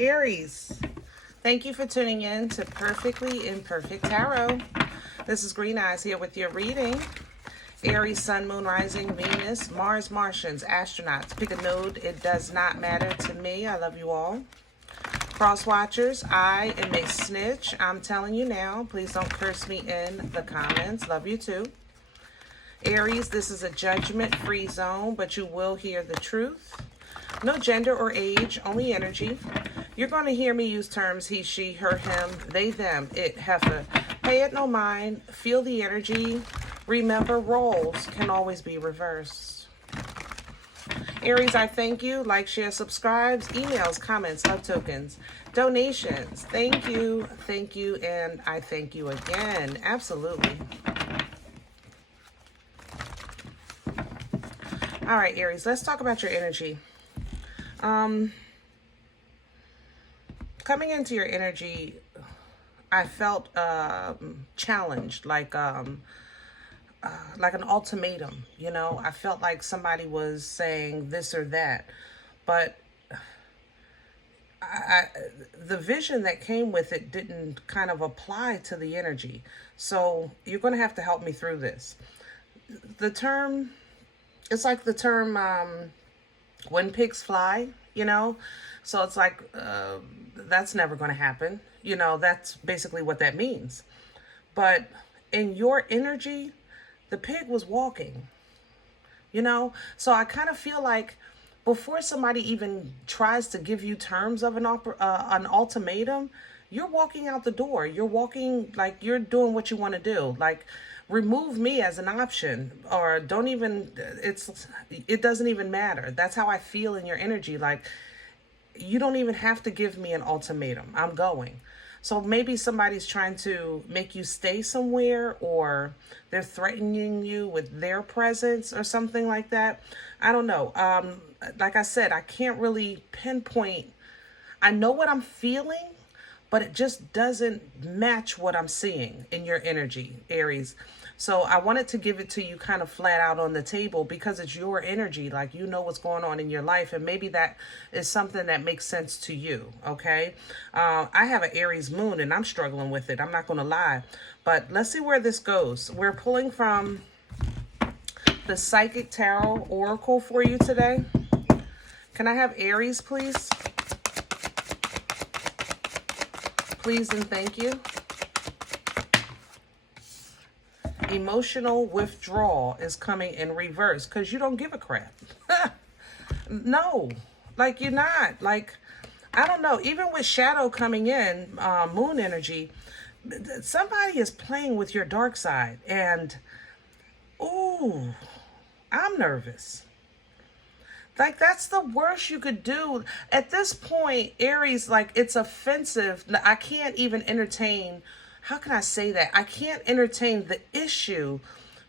Aries, thank you for tuning in to Perfectly Imperfect Tarot. This is Green Eyes here with your reading. Aries, Sun, Moon, Rising, Venus, Mars, Martians, astronauts. Pick a node. It does not matter to me. I love you all. Cross watchers, I am a snitch. I'm telling you now. Please don't curse me in the comments. Love you too. Aries, this is a judgment-free zone, but you will hear the truth. No gender or age, only energy. You're going to hear me use terms he, she, her, him, they, them, it, heifer. Pay it no mind. Feel the energy. Remember, roles can always be reversed. Aries, I thank you. Like, share, subscribes, emails, comments, love tokens, donations. Thank you, and I thank you again. Absolutely. All right, Aries, let's talk about your energy. Coming into your energy, I felt challenged, like an ultimatum. You know, I felt like somebody was saying this or that, but the vision that came with it didn't kind of apply to the energy. So you're going to have to help me through this. The term, it's like the term when pigs fly, you know? So it's like, that's never going to happen. You know, that's basically what that means. But in your energy, the pig was walking, you know? So I kind of feel like before somebody even tries to give you terms of an ultimatum, you're walking out the door. You're walking, like, you're doing what you want to do. Like, remove me as an option, or don't even, it doesn't even matter. That's how I feel in your energy. Like, you don't even have to give me an ultimatum. I'm going. So maybe somebody's trying to make you stay somewhere, or they're threatening you with their presence or something like that. I don't know. Like I said, I can't really pinpoint. I know what I'm feeling, but it just doesn't match what I'm seeing in your energy, Aries. So I wanted to give it to you kind of flat out on the table because it's your energy. Like, you know what's going on in your life, and maybe that is something that makes sense to you, okay? I have an Aries moon, and I'm struggling with it. I'm not going to lie. But let's see where this goes. We're pulling from the Psychic Tarot Oracle for you today. Can I have Aries, please? Please and thank you. Emotional withdrawal is coming in reverse because you don't give a crap. No, like, you're not. Like, I don't know. Even with shadow coming in, moon energy, somebody is playing with your dark side. And, ooh, I'm nervous. Like, that's the worst you could do. At this point, Aries, like, it's offensive. I can't even entertain. How can I say that? I can't entertain the issue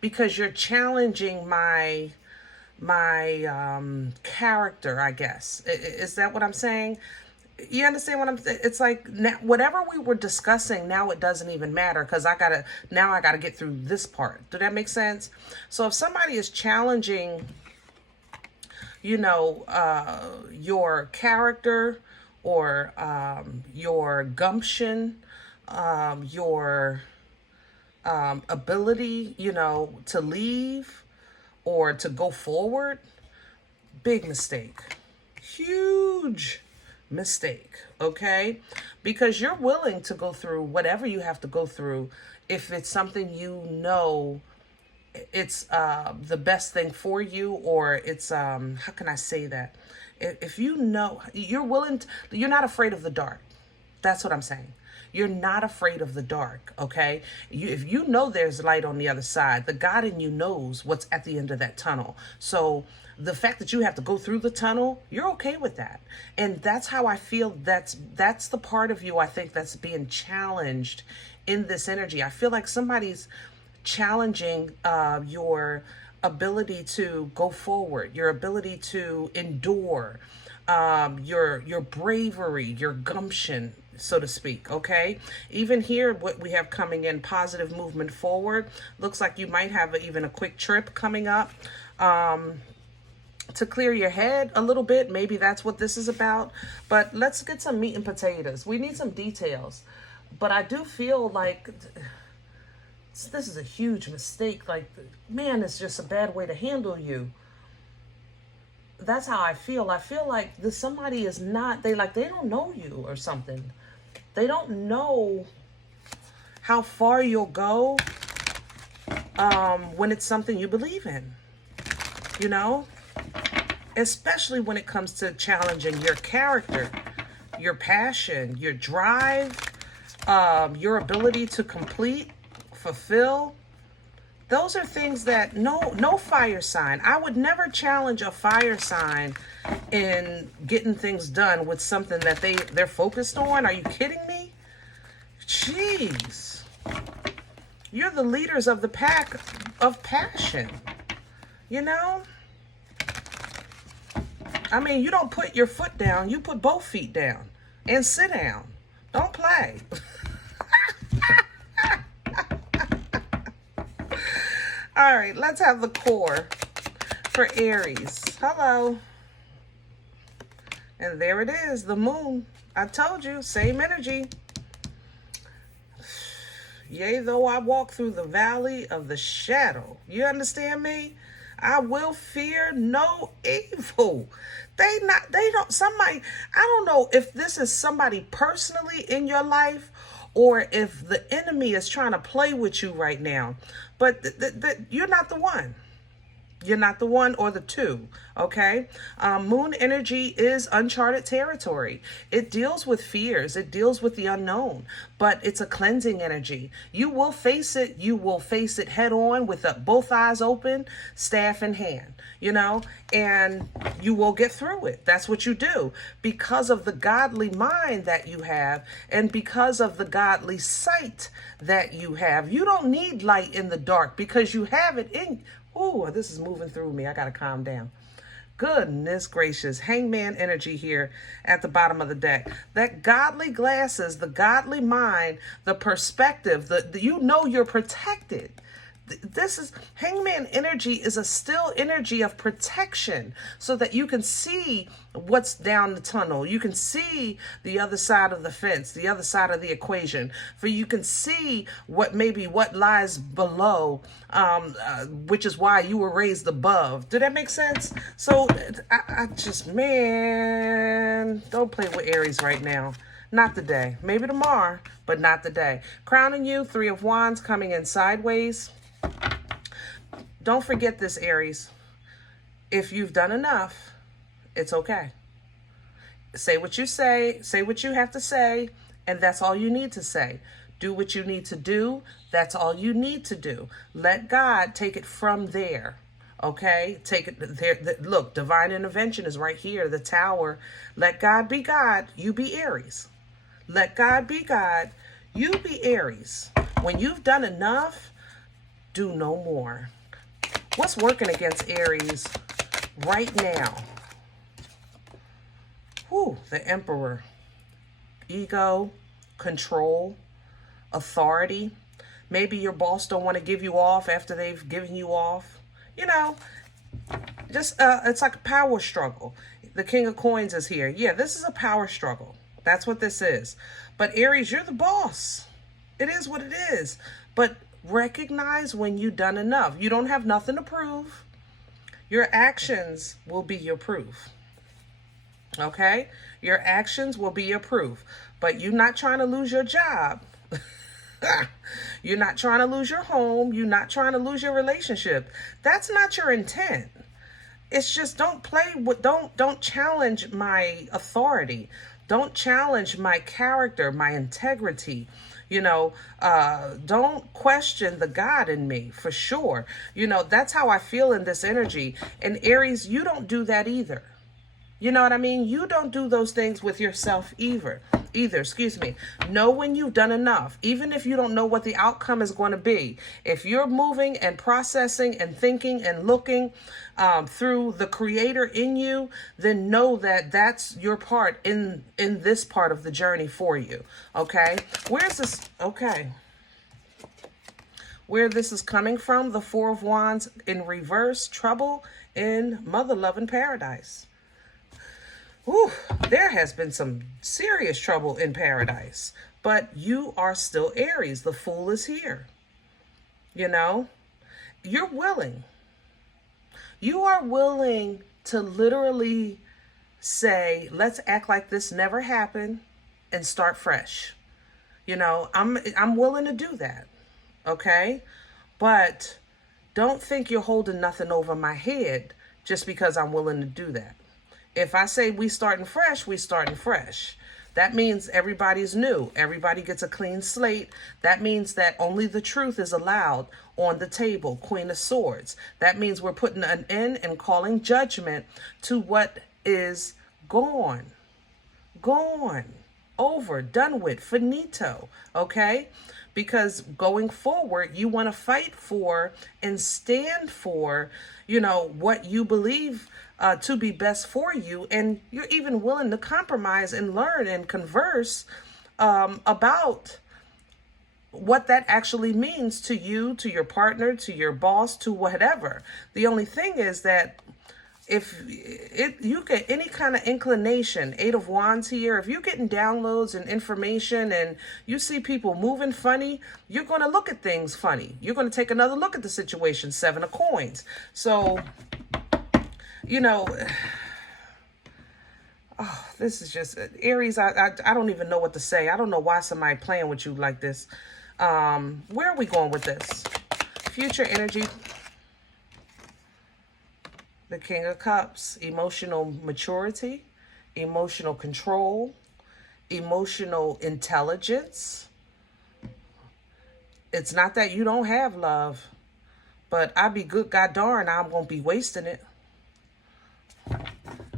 because you're challenging my character, I guess. Is that what I'm saying? You understand what I'm saying? It's like, whatever we were discussing, now it doesn't even matter because I gotta get through this part. Does that make sense? So if somebody is challenging, you know, your character or your gumption, your ability, you know, to leave or to go forward, big mistake. Huge mistake, okay? Because you're willing to go through whatever you have to go through if it's something you know it's the best thing for you, or it's how can I say that? If you know, you're willing to, you're not afraid of the dark. That's what I'm saying. You're not afraid of the dark, okay? If you know there's light on the other side, the God in you knows what's at the end of that tunnel. So the fact that you have to go through the tunnel, you're okay with that. And that's how I feel. That's the part of you, I think, that's being challenged in this energy. I feel like somebody's challenging your ability to go forward, your ability to endure, your bravery, your gumption, so to speak, okay? Even here, what we have coming in, positive movement forward. Looks like you might have even a quick trip coming up. to clear your head a little bit. Maybe that's what this is about. But let's get some meat and potatoes. We need some details. But I do feel like this is a huge mistake. Like, man, it's just a bad way to handle you. That's how I feel. I feel like somebody is not, they don't know you or something. They don't know how far you'll go when it's something you believe in, you know? Especially when it comes to challenging your character, your passion, your drive, your ability to complete, fulfill. Those are things that no fire sign. I would never challenge a fire sign in getting things done with something that they're focused on. Are you kidding me? Jeez. You're the leaders of the pack of passion, you know? I mean, you don't put your foot down, you put both feet down and sit down. Don't play. All right, let's have the core for Aries. Hello. And there it is, the moon. I told you, same energy. Yea, though I walk through the valley of the shadow. You understand me? I will fear no evil. Somebody, I don't know if this is somebody personally in your life or if the enemy is trying to play with you right now. But you're not the one. You're not the one or the two, okay? Moon energy is uncharted territory. It deals with fears. It deals with the unknown, but it's a cleansing energy. You will face it. You will face it head on with both eyes open, staff in hand, you know, and you will get through it. That's what you do because of the godly mind that you have and because of the godly sight that you have. You don't need light in the dark because you have it in. Oh, this is moving through me. I got to calm down. Goodness gracious. Hangman energy here at the bottom of the deck. That godly glasses, the godly mind, the perspective, you know you're protected. This is hangman energy is a still energy of protection so that you can see what's down the tunnel. You can see the other side of the fence, the other side of the equation. For you can see what lies below, which is why you were raised above. Did that make sense? So I just, man, don't play with Aries right now. Not today. Maybe tomorrow, but not today. Crowning you, 3 of Wands coming in sideways. Don't forget this, Aries. If you've done enough, it's okay. Say what you say what you have to say, and that's all you need to say. Do what you need to do. That's all you need to do. Let God take it from there. Okay? Take it there. Look, divine intervention is right here, the Tower. Let God be God, you be Aries. Let God be God, you be Aries. When you've done enough, do no more. What's working against Aries right now? The Emperor. Ego, control, authority. Maybe your boss don't want to give you off after they've given you off. You know, just it's like a power struggle. The King of Coins is here. Yeah, this is a power struggle. That's what this is. But Aries, you're the boss. It is what it is. But recognize when you've done enough. You don't have nothing to prove. Your actions will be your proof. Okay? Your actions will be your proof. But you're not trying to lose your job. You're not trying to lose your home. You're not trying to lose your relationship. That's not your intent. It's just don't challenge my authority. Don't challenge my character, my integrity. You know, don't question the God in me, for sure. You know, that's how I feel in this energy. And Aries, you don't do that either. You know what I mean? You don't do those things with yourself either. Know when you've done enough, even if you don't know what the outcome is going to be. If you're moving and processing and thinking and looking through the creator in you, then know that that's your part in this part of the journey for you. Okay. Where's this? Okay. where this is coming from, the Four of Wands in reverse, trouble in mother love in paradise. Ooh, there has been some serious trouble in paradise, but you are still Aries. The Fool is here. You know, you're willing. You are willing to literally say, let's act like this never happened and start fresh. You know, I'm willing to do that. Okay? But don't think you're holding nothing over my head just because I'm willing to do that. If I say we starting fresh, we starting fresh. That means everybody's new. Everybody gets a clean slate. That means that only the truth is allowed on the table. Queen of Swords. That means we're putting an end and calling judgment to what is gone. Gone. Over. Done with. Finito. Okay? Because going forward, you want to fight for and stand for, you know, what you believe to be best for you. And you're even willing to compromise and learn and converse about what that actually means to you, to your partner, to your boss, to whatever. The only thing is that if you get any kind of inclination, Eight of Wands here, if you're getting downloads and information and you see people moving funny, you're going to look at things funny. You're going to take another look at the situation. Seven of Coins. So, you know, oh, this is just, Aries, I don't even know what to say. I don't know why somebody playing with you like this. Where are we going with this? Future energy. The King of Cups, emotional maturity, emotional control, emotional intelligence. It's not that you don't have love, but I be good, god darn, I'm going to be wasting it.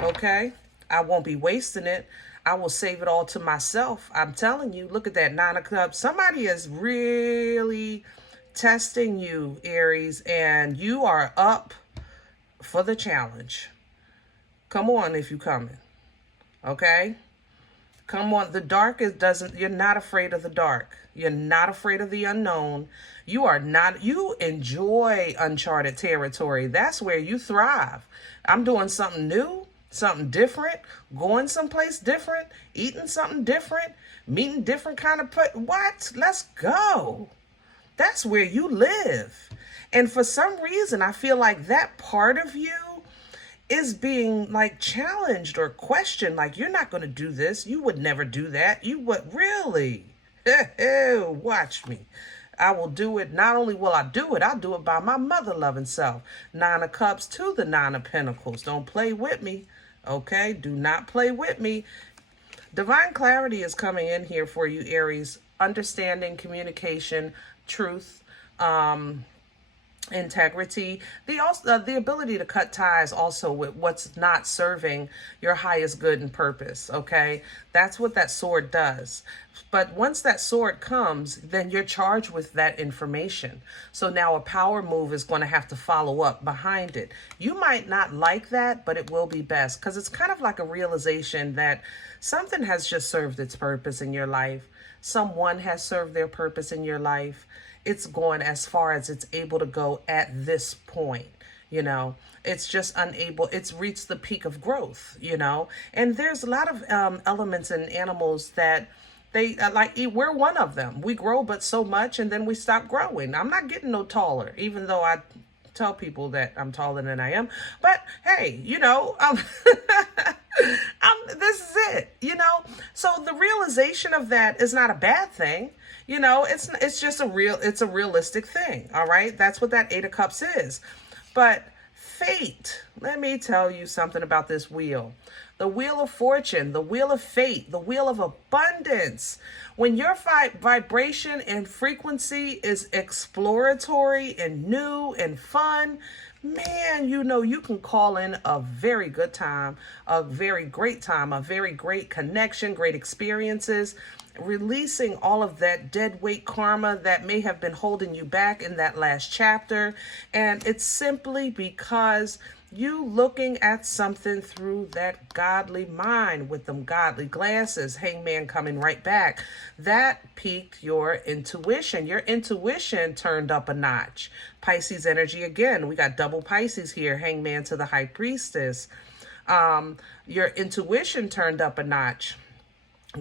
Okay? I won't be wasting it. I will save it all to myself. I'm telling you, look at that Nine of Cups. Somebody is really testing you, Aries, and you are up for the challenge. Come on if you coming. Okay? Come on. The dark you're not afraid of the dark. You're not afraid of the unknown. You are not, you enjoy uncharted territory. That's where you thrive. I'm doing something new, something different, going someplace different, eating something different, meeting different kind of what? Let's go. That's where you live. And for some reason, I feel like that part of you is being like challenged or questioned. Like, you're not going to do this. You would never do that. You would really? Watch me. I will do it. Not only will I do it, I'll do it by my mother loving self. Nine of Cups to the Nine of Pentacles. Don't play with me. Okay? Do not play with me. Divine clarity is coming in here for you, Aries. Understanding, communication, truth, integrity, the ability to cut ties also with what's not serving your highest good and purpose. Okay, that's what that sword does. But once that sword comes, then you're charged with that information. So now a power move is going to have to follow up behind it. You might not like that, but it will be best, because it's kind of like a realization that something has just served its purpose in your life. Someone has served their purpose in your life. It's going as far as it's able to go at this point. You know, it's just unable, it's reached the peak of growth, you know, and there's a lot of elements in animals that they like, we're one of them. We grow, but so much, and then we stop growing. I'm not getting no taller, even though I tell people that I'm taller than I am. But hey, you know, this is it, you know. So the realization of that is not a bad thing. You know, it's just it's a realistic thing. All right. That's what that Eight of Cups is. But fate, let me tell you something about this wheel. The Wheel of Fortune, the Wheel of Fate, the Wheel of Abundance. When your vibration and frequency is exploratory and new and fun, man, you know, you can call in a very good time, a very great time, a very great connection, great experiences, releasing all of that dead weight karma that may have been holding you back in that last chapter. And it's simply because You looking at something through that godly mind with them godly glasses, Hangman coming right back. That piqued your intuition. Your intuition turned up a notch. Pisces energy again. We got double Pisces here, Hangman to the High Priestess. Your intuition turned up a notch,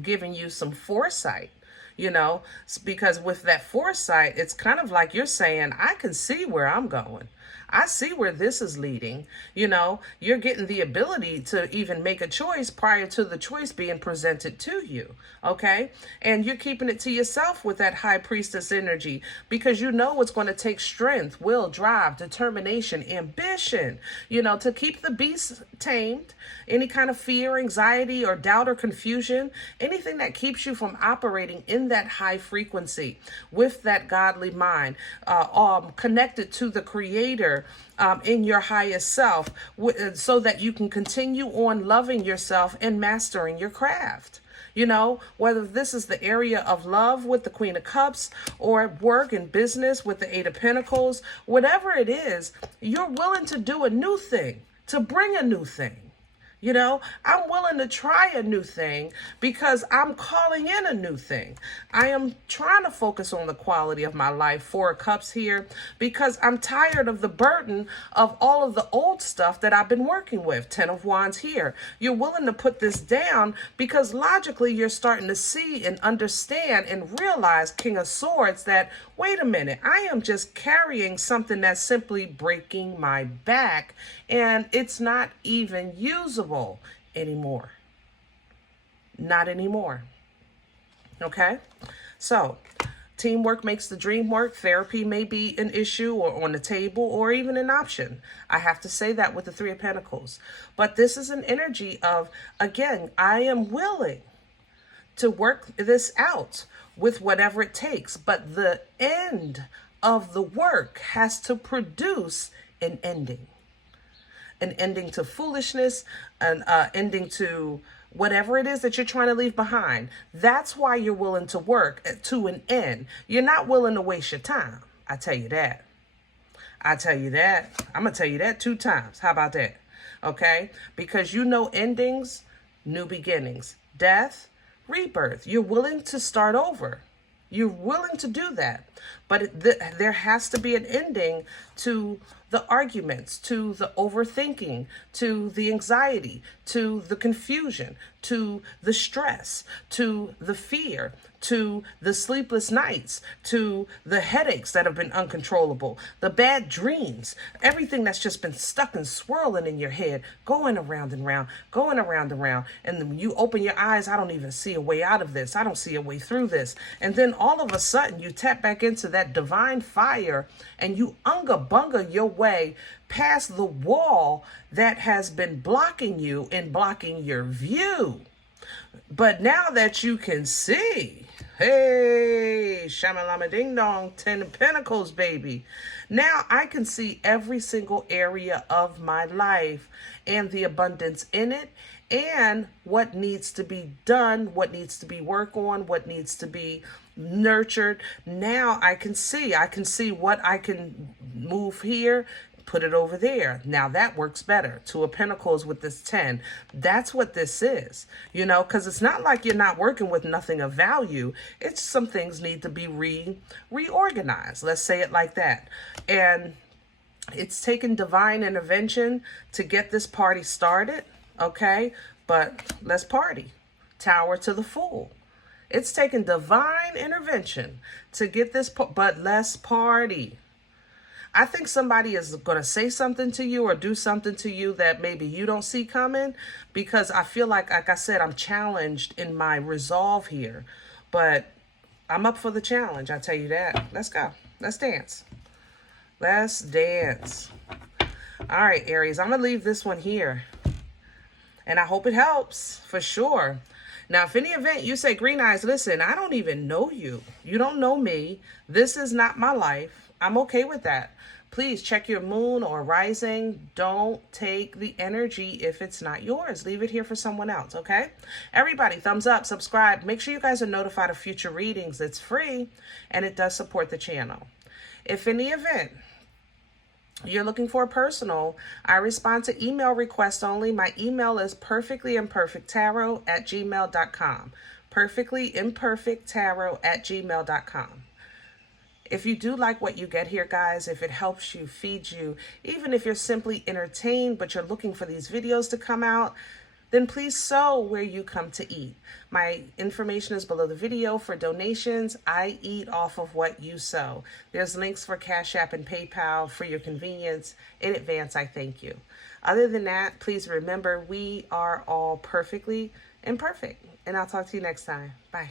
giving you some foresight. Because with that foresight, it's kind of like you're saying, I can see where I'm going. I see where this is leading. You're getting the ability to even make a choice prior to the choice being presented to you. Okay. And you're keeping it to yourself with that High Priestess energy because you know it's going to take strength, will, drive, determination, ambition, to keep the beast tamed. Any kind of fear, anxiety, or doubt or confusion, anything that keeps you from operating in that high frequency with that godly mind, connected to the Creator, in your highest self, so that you can continue on loving yourself and mastering your craft. Whether this is the area of love with the Queen of Cups or work and business with the Eight of Pentacles, whatever it is, you're willing to do a new thing, to bring a new thing. I'm willing to try a new thing because I'm calling in a new thing. I am trying to focus on the quality of my life, Four of Cups here, because I'm tired of the burden of all of the old stuff that I've been working with. Ten of Wands here. You're willing to put this down because logically you're starting to see and understand and realize, King of Swords, that, wait a minute, I am just carrying something that's simply breaking my back and it's not even usable anymore. Not anymore. Okay? So, teamwork makes the dream work. Therapy may be an issue or on the table or even an option. I have to say that with the Three of Pentacles. But this is an energy of, again, I am willing to work this out with whatever it takes. But the end of the work has to produce an ending. An ending to foolishness, an ending to whatever it is that you're trying to leave behind. That's why you're willing to work to an end. You're not willing to waste your time. I tell you that. I'm going to tell you that 2 times. How about that? Okay? Because endings, new beginnings, death, rebirth. You're willing to start over. You're willing to do that. But there has to be an ending to the arguments, to the overthinking, to the anxiety, to the confusion, to the stress, to the fear, to the sleepless nights, to the headaches that have been uncontrollable, the bad dreams, everything that's just been stuck and swirling in your head, going around and round, going around and round. And then when you open your eyes, I don't even see a way out of this. I don't see a way through this. And then all of a sudden you tap back into that divine fire and you unga bunga your way past the wall that has been blocking you and blocking your view. But now that you can see, hey, shamalama ding dong, 10 of Pentacles, baby. Now I can see every single area of my life and the abundance in it and what needs to be done, what needs to be worked on, what needs to be nurtured. Now I can see what I can move here, put it over there. Now that works better. 2 of Pentacles with this 10. That's what this is, because it's not like you're not working with nothing of value. It's some things need to be reorganized. Let's say it like that. And it's taken divine intervention to get this party started. Okay. But let's party. Tower to the Fool. It's taken divine intervention to get this, but let's party. I think somebody is going to say something to you or do something to you that maybe you don't see coming, because I feel like I said, I'm challenged in my resolve here, but I'm up for the challenge. I tell you that. Let's go. Let's dance. Let's dance. All right, Aries, I'm going to leave this one here and I hope it helps for sure. Now, if any event you say, Green Eyes, listen, I don't even know you. You don't know me. This is not my life. I'm okay with that. Please check your moon or rising. Don't take the energy if it's not yours. Leave it here for someone else, okay? Everybody, thumbs up, subscribe. Make sure you guys are notified of future readings. It's free, and it does support the channel. If in the event You're looking for a personal, I respond to email requests only. My email is perfectlyimperfecttarot@gmail.com. Perfectlyimperfecttarot@gmail.com. If you do like what you get here, guys, if it helps you, feeds you, even if you're simply entertained but you're looking for these videos to come out, then please sow where you come to eat. My information is below the video for donations. I eat off of what you sow. There's links for Cash App and PayPal for your convenience. In advance, I thank you. Other than that, please remember we are all perfectly imperfect. And I'll talk to you next time. Bye.